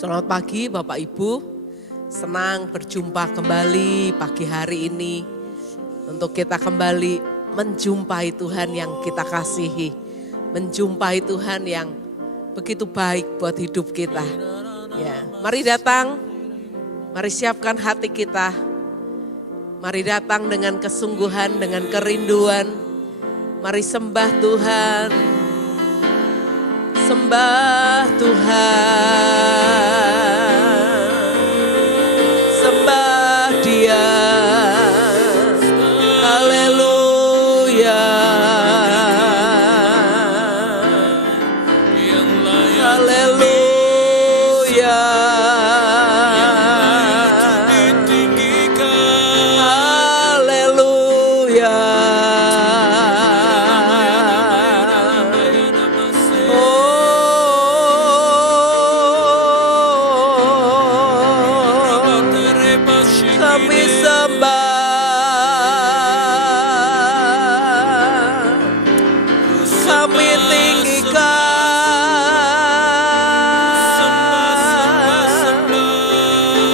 Selamat pagi Bapak Ibu, senang berjumpa kembali pagi hari ini untuk kita kembali menjumpai Tuhan yang kita kasihi, menjumpai Tuhan yang begitu baik buat hidup kita. Ya, mari datang, mari siapkan hati kita, mari datang dengan kesungguhan, dengan kerinduan, mari sembah Tuhan. Sembah Tuhan, sembah Dia, haleluya, haleluya, haleluya. Kami sembah, kami tinggikan,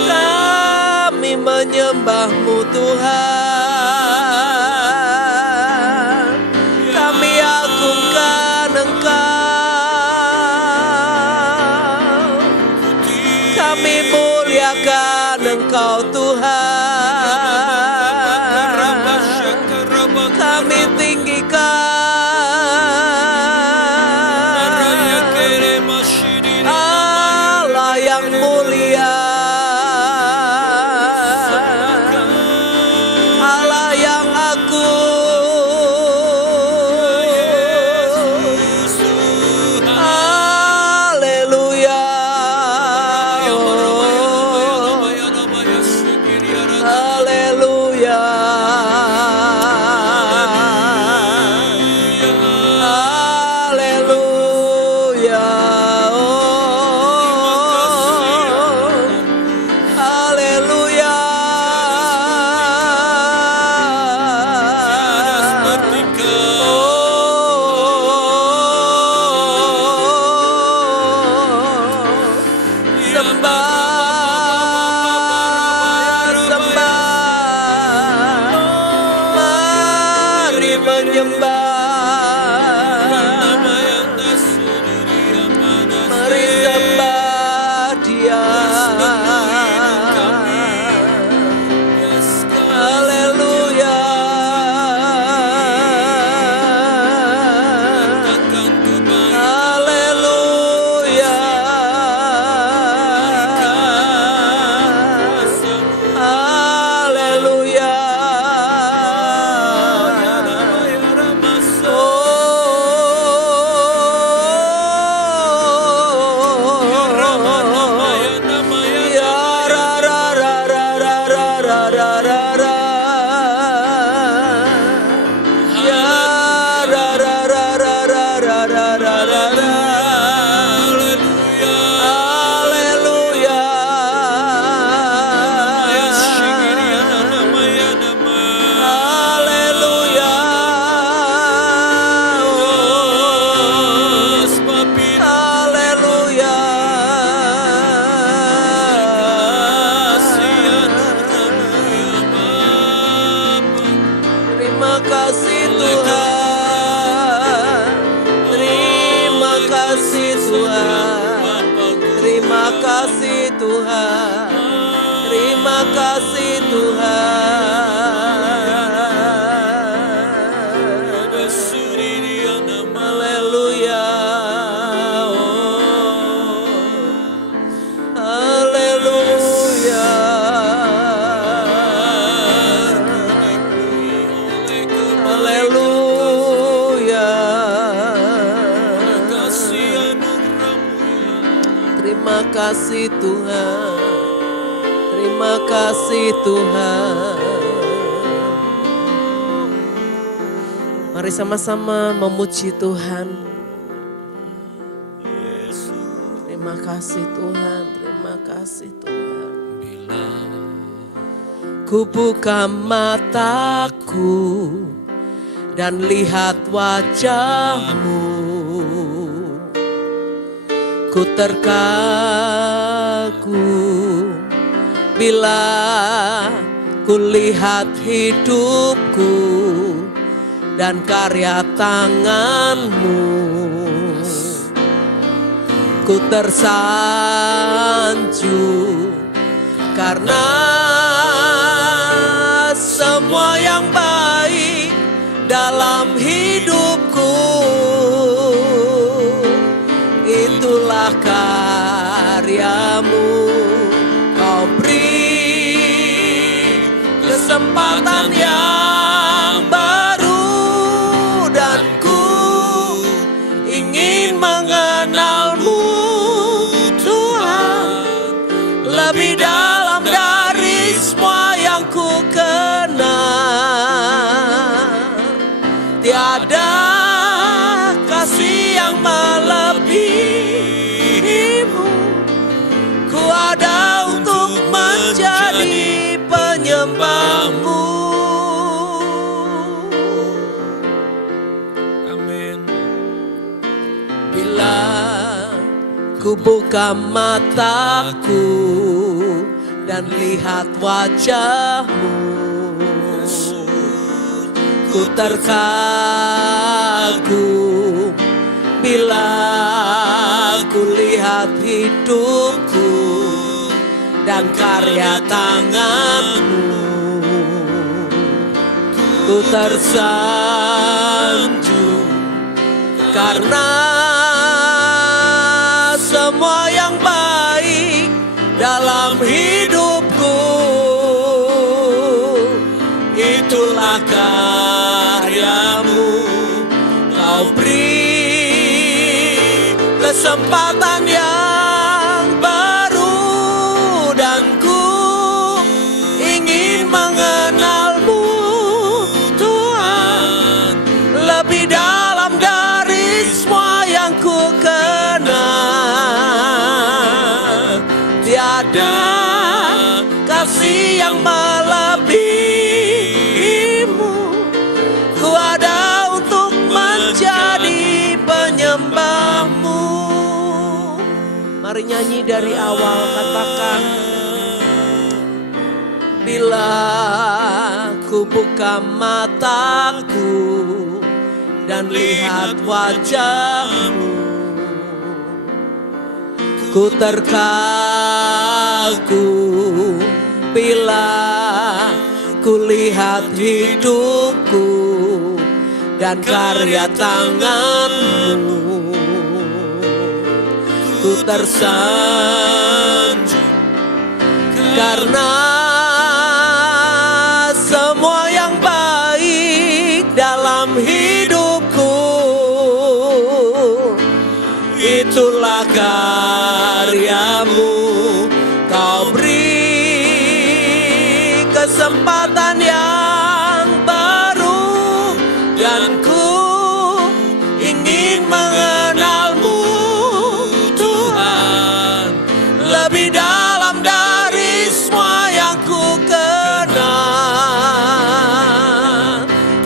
kami menyembah-Mu Tuhan, kami agungkan Engkau, kami muliakan Engkau Tuhan. Kami tinggikan Allah yang mulia, Allah yang agung, haleluya, haleluya. Terima kasih Tuhan, terima kasih Tuhan, haleluya, haleluya, haleluya. Terima kasih Tuhan, terima kasih Tuhan. Mari sama-sama memuji Tuhan. Terima kasih Tuhan, terima kasih Tuhan. Ku buka mataku dan lihat wajah-Mu, ku terkagum kagum bila kulihat hidupku dan karya tangan-Mu. Ku tersanjung karena semua yang baik dalam hidupku itulah karya-Mu. Kau beri kesempatan yang baru dan ku ingin mengenal-Mu Tuhan lebih dalam dari semua yang ku kenal. Tiada kasih yang melebihi-Mu. Ku ada untuk menjadi penyembah-Mu. Amin. Bila ku buka mataku dan lihat wajah-Mu, ku terkagum bila ku lihat hidupku dan karya tangan-Mu. Ku tersanjung karena semua yang baik dalam hidupku itulah karya-Mu. Kau beri kesempatan yang baru dan ku ingin mengenal-Mu Tuhan lebih dalam dari semua yang ku kenal. Tiada kasih yang melebihi-Mu. Ku ada untuk menjadi penyembah-Mu. Mari nyanyi dari awal, katakan. Bila ku buka mataku dan lihat wajah-Mu, ku terkagum bila ku lihat hidupku dan karya tangan-Mu. Ku tersanjung karena semua yang baik dalam hidupku itulah karya-Mu. Kau beri kesempatan yang baru dan ku ingin mengenal-Mu Tuhan lebih dalam dari semua yang ku kenal.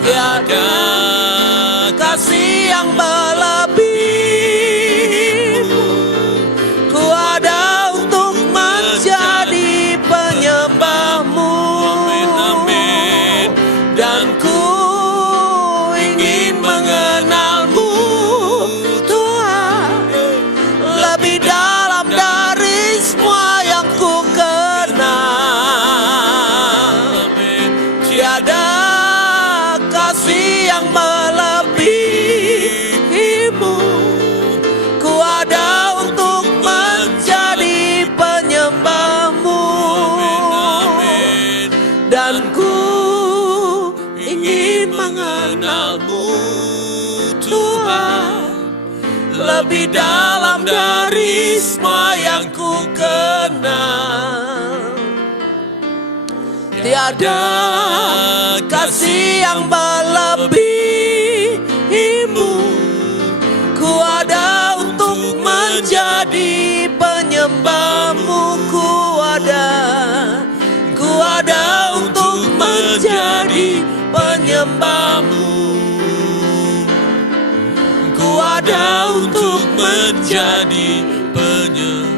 Tiada kasih yang melebihi-Mu. Ku ada untuk menjadi penyembah-Mu. Amin, amin. Dan ku ingin mengenal-Mu Tuhan lebih dalam dari semua yang ku kenal. Tiada kasih yang melebihi-Mu. Ku ada untuk menjadi penyembah-Mu. Dan ku ingin mengenal-Mu Tuhan lebih dalam dari semua yang ku kenal. Tiada kasih yang melebihi-Mu. Ku ada untuk menjadi penyembah-Mu. Ku ada untuk menjadi penyembah-Mu. Ku ada untuk menjadi penyembah.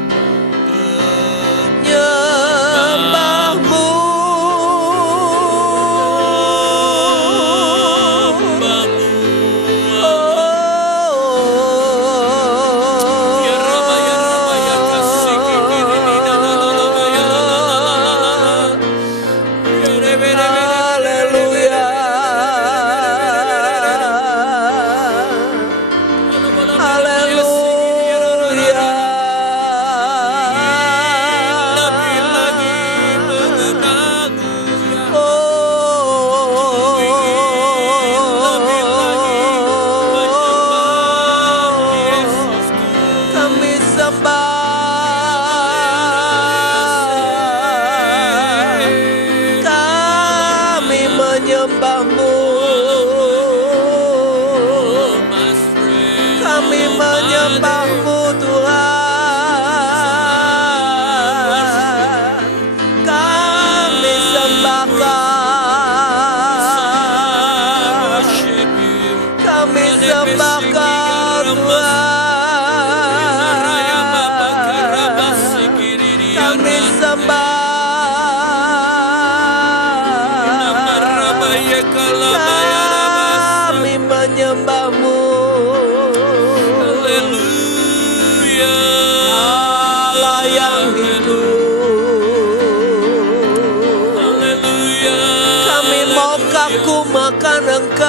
akan Engkau.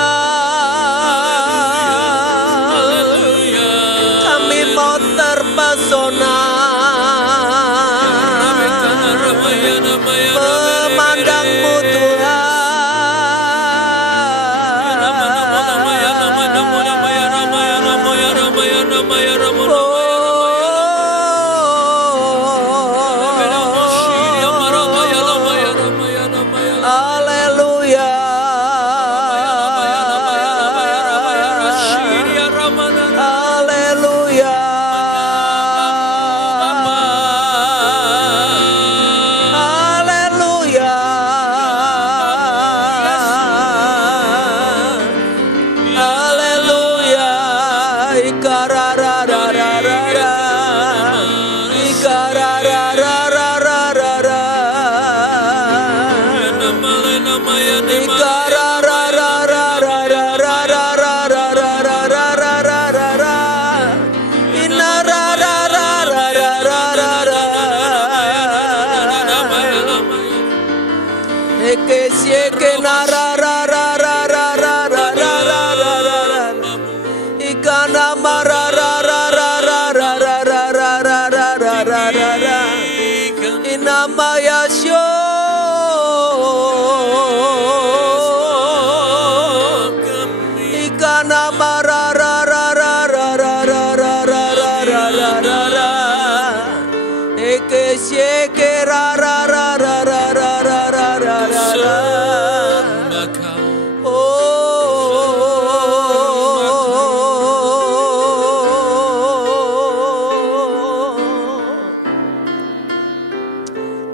Kami mau terpesona memandangmu Tuhan. Haleluya. Haleluya. Haleluya. Haleluya. Ikararararara. Ikararararara.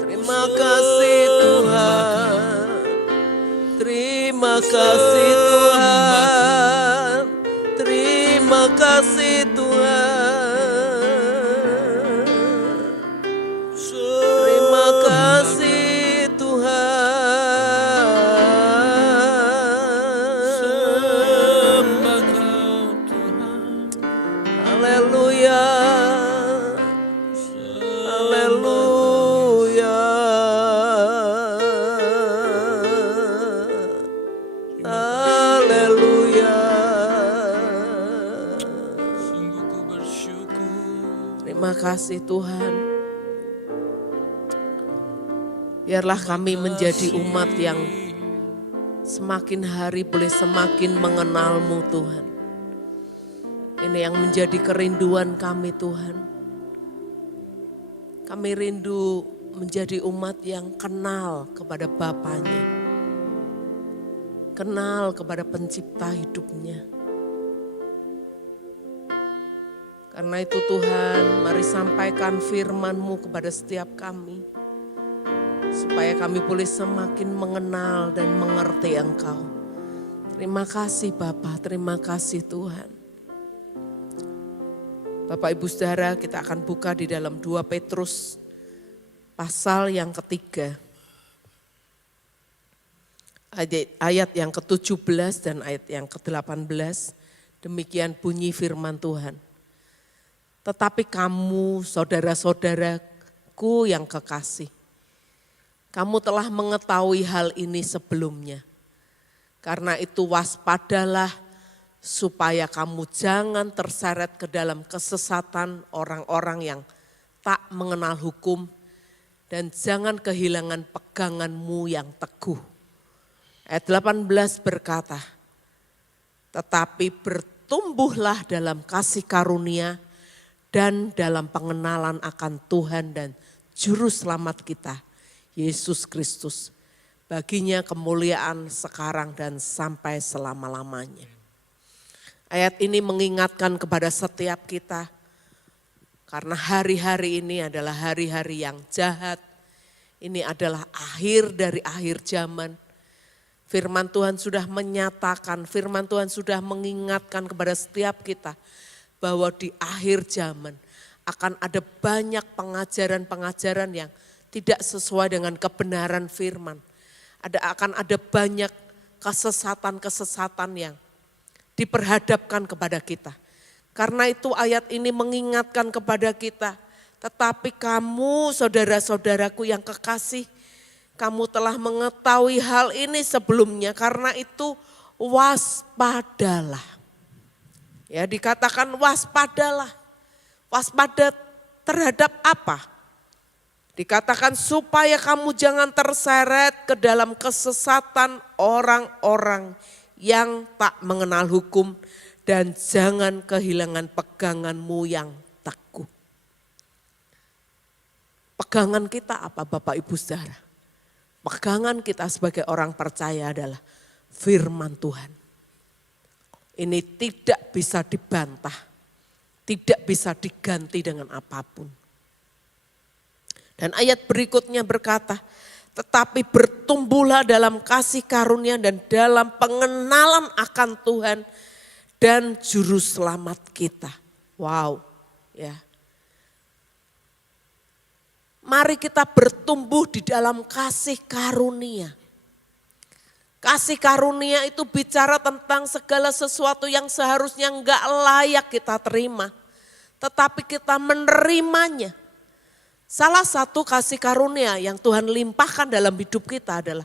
Terima kasih Tuhan. Terima kasih Tuhan. Terima kasih Tuhan. Terima kasih Tuhan. Haleluya. Haleluya. Haleluya. Sungguh ku bersyukur. Terima kasih Tuhan. Biarlah kami menjadi umat yang semakin hari boleh semakin mengenal-Mu Tuhan. Ini yang menjadi kerinduan kami Tuhan. Kami rindu menjadi umat yang kenal kepada Bapanya. Kenal kepada pencipta hidupnya. Karena itu Tuhan, mari sampaikan firman-Mu kepada setiap kami. Supaya kami boleh semakin mengenal dan mengerti Engkau. Terima kasih Bapa, terima kasih Tuhan. Bapak Ibu Saudara, kita akan buka di dalam 2 Petrus pasal yang ketiga. Ayat yang ke-17 dan ayat yang ke-18. Demikian bunyi firman Tuhan. Tetapi kamu saudara-saudaraku yang kekasih, kamu telah mengetahui hal ini sebelumnya. Karena itu waspadalah supaya kamu jangan terseret ke dalam kesesatan orang-orang yang tak mengenal hukum dan jangan kehilangan peganganmu yang teguh. Ayat 18 berkata, tetapi bertumbuhlah dalam kasih karunia dan dalam pengenalan akan Tuhan dan Juru Selamat kita, Yesus Kristus. Baginya kemuliaan sekarang dan sampai selama-lamanya. Ayat ini mengingatkan kepada setiap kita, karena hari-hari ini adalah hari-hari yang jahat. Ini adalah akhir dari akhir zaman. Firman Tuhan sudah menyatakan, firman Tuhan sudah mengingatkan kepada setiap kita bahwa di akhir zaman akan ada banyak pengajaran-pengajaran yang tidak sesuai dengan kebenaran firman. Akan ada banyak kesesatan-kesesatan yang diperhadapkan kepada kita. Karena itu ayat ini mengingatkan kepada kita, tetapi kamu saudara-saudaraku yang kekasih, kamu telah mengetahui hal ini sebelumnya. Karena itu waspadalah. Ya, dikatakan waspadalah. Waspada terhadap apa? Dikatakan supaya kamu jangan terseret ke dalam kesesatan orang-orang yang tak mengenal hukum dan jangan kehilangan peganganmu yang teguh. Pegangan kita apa Bapak Ibu Saudara? Pegangan kita sebagai orang percaya adalah firman Tuhan. Ini tidak bisa dibantah, tidak bisa diganti dengan apapun. Dan ayat berikutnya berkata, tetapi bertumbuhlah dalam kasih karunia dan dalam pengenalan akan Tuhan dan juru selamat kita. Wow, ya. Mari kita bertumbuh di dalam kasih karunia. Kasih karunia itu bicara tentang segala sesuatu yang seharusnya enggak layak kita terima. Tetapi kita menerimanya. Salah satu kasih karunia yang Tuhan limpahkan dalam hidup kita adalah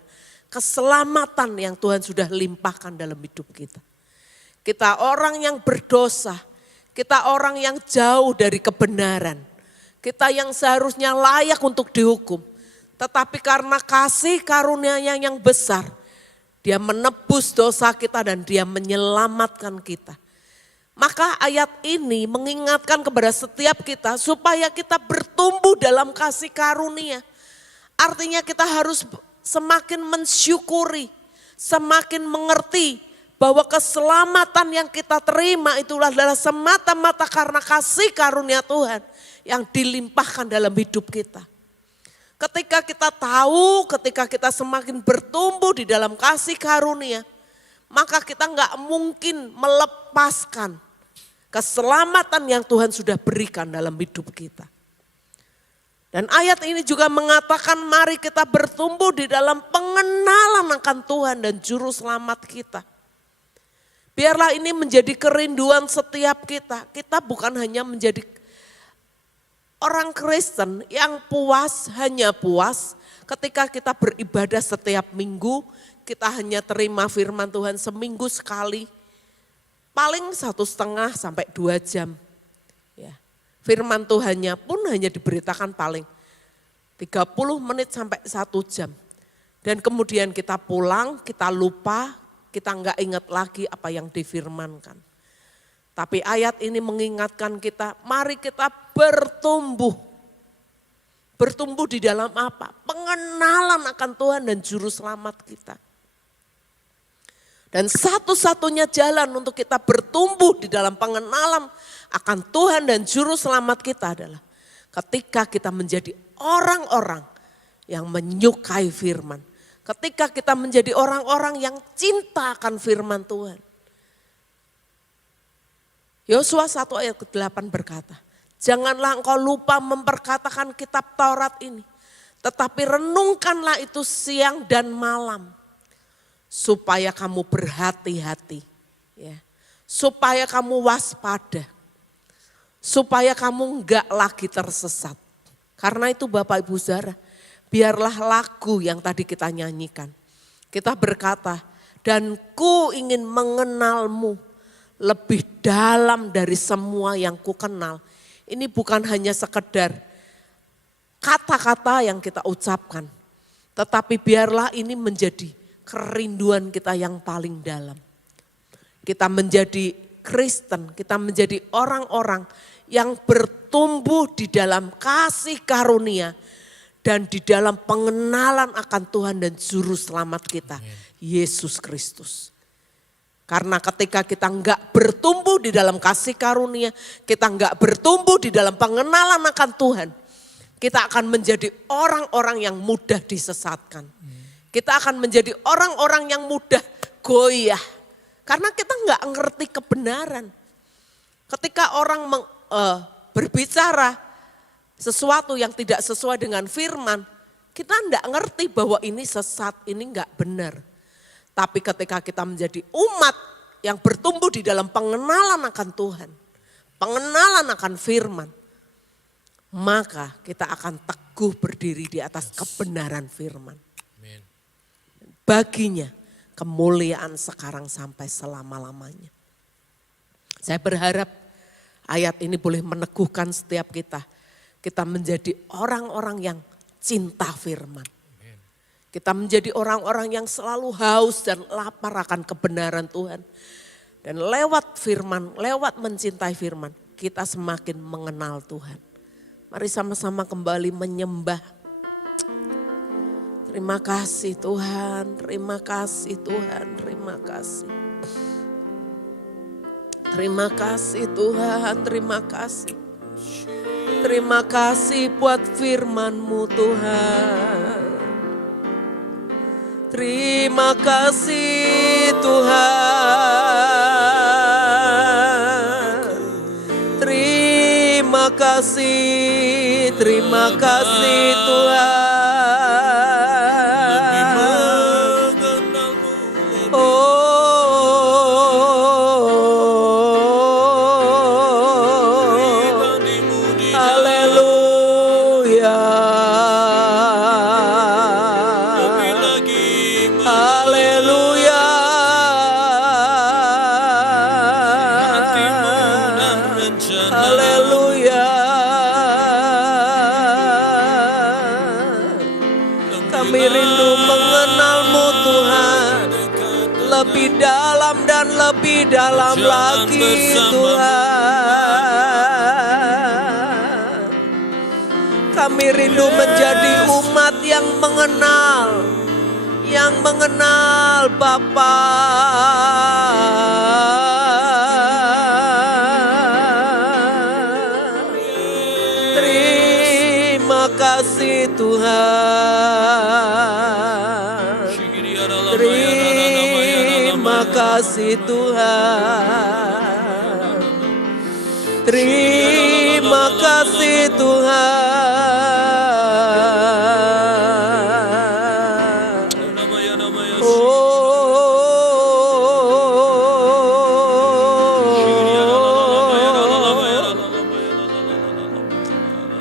keselamatan yang Tuhan sudah limpahkan dalam hidup kita. Kita orang yang berdosa, kita orang yang jauh dari kebenaran. Kita yang seharusnya layak untuk dihukum. Tetapi karena kasih karunia-Nya yang besar, Dia menebus dosa kita dan Dia menyelamatkan kita. Maka ayat ini mengingatkan kepada setiap kita supaya kita bertumbuh dalam kasih karunia. Artinya kita harus semakin mensyukuri, semakin mengerti bahwa keselamatan yang kita terima itulah adalah semata-mata karena kasih karunia Tuhan yang dilimpahkan dalam hidup kita. Ketika kita tahu, ketika kita semakin bertumbuh di dalam kasih karunia, maka kita nggak mungkin melepaskan keselamatan yang Tuhan sudah berikan dalam hidup kita. Dan ayat ini juga mengatakan mari kita bertumbuh di dalam pengenalan akan Tuhan dan juru selamat kita. Biarlah ini menjadi kerinduan setiap kita. Kita bukan hanya menjadi orang Kristen yang puas, hanya puas ketika kita beribadah setiap minggu, kita hanya terima firman Tuhan seminggu sekali, paling 1,5 sampai 2 jam. Ya. Firman Tuhannya pun hanya diberitakan paling 30 menit sampai 1 jam. Dan kemudian kita pulang, kita lupa, kita enggak ingat lagi apa yang difirmankan. Tapi ayat ini mengingatkan kita, mari kita bertumbuh. Bertumbuh di dalam apa? Pengenalan akan Tuhan dan juru selamat kita. Dan satu-satunya jalan untuk kita bertumbuh di dalam pengenalan akan Tuhan dan juru selamat kita adalah ketika kita menjadi orang-orang yang menyukai firman. Ketika kita menjadi orang-orang yang cinta akan firman Tuhan. Yosua 1 ayat ke-8 berkata, janganlah engkau lupa memperkatakan kitab Taurat ini, tetapi renungkanlah itu siang dan malam, supaya kamu berhati-hati, ya, supaya kamu waspada, supaya kamu enggak lagi tersesat. Karena itu Bapak Ibu Saudara, biarlah lagu yang tadi kita nyanyikan, kita berkata, dan ku ingin mengenalmu lebih dalam dari semua yang ku kenal. Ini bukan hanya sekedar kata-kata yang kita ucapkan, tetapi biarlah ini menjadi kerinduan kita yang paling dalam. Kita menjadi Kristen, kita menjadi orang-orang yang bertumbuh di dalam kasih karunia dan di dalam pengenalan akan Tuhan dan juru selamat kita, Yesus Kristus. Karena ketika kita enggak bertumbuh di dalam kasih karunia, kita enggak bertumbuh di dalam pengenalan akan Tuhan, kita akan menjadi orang-orang yang mudah disesatkan. Kita akan menjadi orang-orang yang mudah goyah. Karena kita enggak ngerti kebenaran. Ketika orang berbicara sesuatu yang tidak sesuai dengan firman, kita enggak ngerti bahwa ini sesat, ini enggak benar. Tapi ketika kita menjadi umat yang bertumbuh di dalam pengenalan akan Tuhan, pengenalan akan firman, maka kita akan teguh berdiri di atas kebenaran firman. Amen. Baginya kemuliaan sekarang sampai selama-lamanya. Saya berharap ayat ini boleh meneguhkan setiap kita. Kita menjadi orang-orang yang cinta firman. Kita menjadi orang-orang yang selalu haus dan lapar akan kebenaran Tuhan. Dan lewat firman, lewat mencintai firman, kita semakin mengenal Tuhan. Mari sama-sama kembali menyembah. Terima kasih Tuhan, terima kasih Tuhan, terima kasih. Terima kasih Tuhan, terima kasih. Terima kasih buat firman-Mu Tuhan. Terima kasih Tuhan. Terima kasih Tuhan. Lebih dalam lagi Tuhan. Kami rindu menjadi umat yang mengenal Bapa. Terima kasih Tuhan. Terima kasih Tuhan. Terima kasih Tuhan.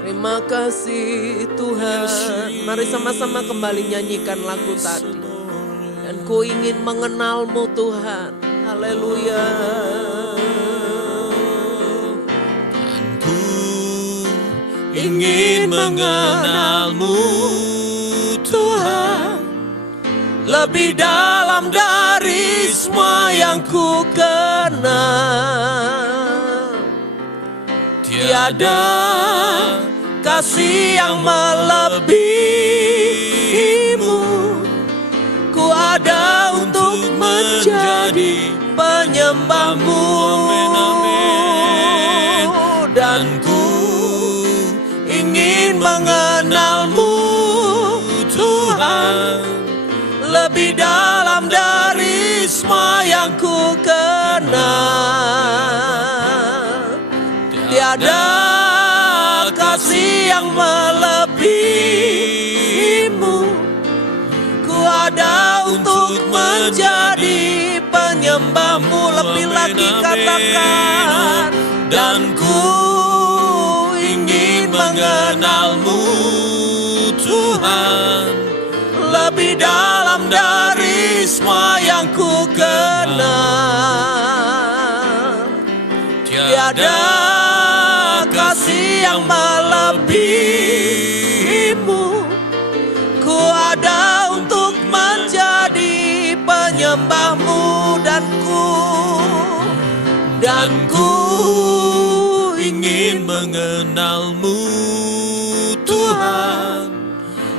Terima kasih Tuhan. Mari sama-sama kembali nyanyikan lagu tadi. Dan ku ingin mengenal-Mu Tuhan. Haleluya. Dan ku ingin mengenal-Mu Tuhan. Lebih dalam dari semua yang ku kenal. Tiada kasih yang melebihi-Mu. Ku ada untuk menjadi penyembah-Mu. Dan ku ingin mengenal-Mu Tuhan. Lebih dalam dari semua yang ku kenal. Tiada kasih yang melebihi-Mu. Ada untuk menjadi penyembah-Mu. Lebih lagi katakan. Dan ku ingin mengenal-Mu Tuhan. Lebih dalam dari semua yang ku kenal. Tiada kasih yang melebihi-Mu. Ku ada untuk menjadi penyembah-Mu. Dan ku ingin mengenal-Mu Tuhan.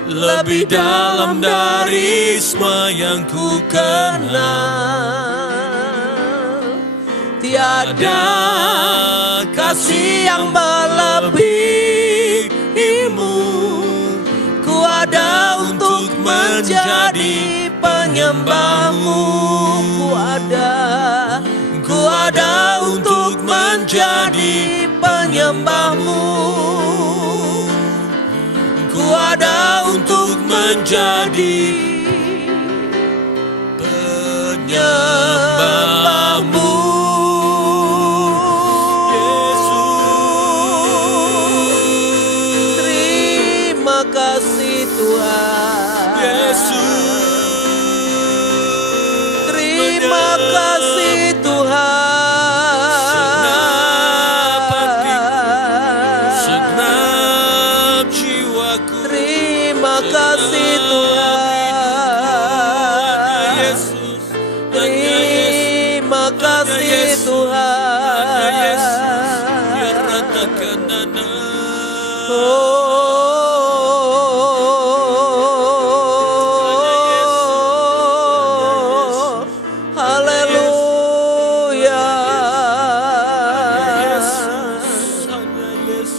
Lebih dalam dari semua yang ku kenal. Tiada kasih yang melebihi-Mu. Ku ada untuk menjadi penyembah-Mu. Ku ada untuk menjadi penyembah-Mu. Ku ada untuk menjadi penyembah-Mu. Yesus, terima kasih Tuhan. Yesus, kasih Tuhan. Yesus, Terima kasih Tuhan. Oh, haleluya.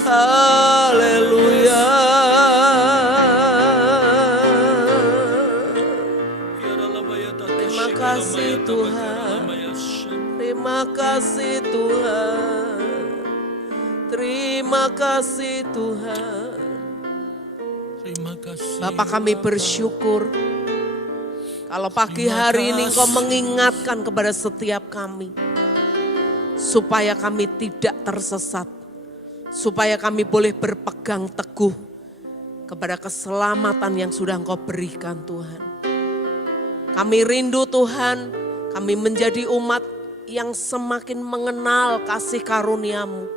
Haleluya. Terima kasih Tuhan. Terima kasih Tuhan. Terima kasih Tuhan. Terima kasih. Bapak, kami bersyukur kalau pagi hari ini Engkau mengingatkan kepada setiap kami supaya kami tidak tersesat, supaya kami boleh berpegang teguh kepada keselamatan yang sudah Engkau berikan Tuhan. Kami rindu Tuhan, kami menjadi umat yang semakin mengenal kasih karunia-Mu,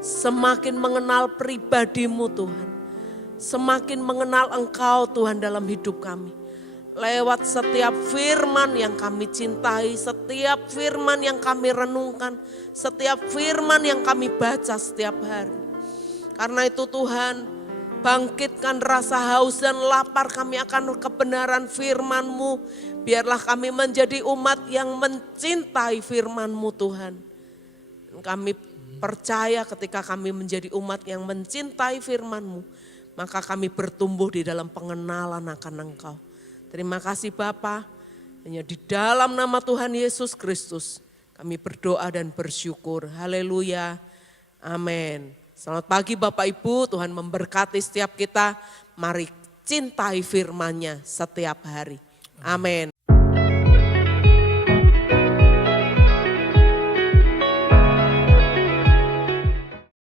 semakin mengenal pribadi-Mu Tuhan, semakin mengenal Engkau Tuhan dalam hidup kami. Lewat setiap firman yang kami cintai, setiap firman yang kami renungkan, setiap firman yang kami baca setiap hari. Karena itu Tuhan, bangkitkan rasa haus dan lapar kami akan kebenaran firman-Mu. Biarlah kami menjadi umat yang mencintai firman-Mu Tuhan. Kami percaya ketika kami menjadi umat yang mencintai firman-Mu, maka kami bertumbuh di dalam pengenalan akan Engkau. Terima kasih Bapa, hanya di dalam nama Tuhan Yesus Kristus kami berdoa dan bersyukur. Haleluya, amin. Selamat pagi Bapak Ibu, Tuhan memberkati setiap kita. Mari cintai firman-Nya setiap hari. Amin.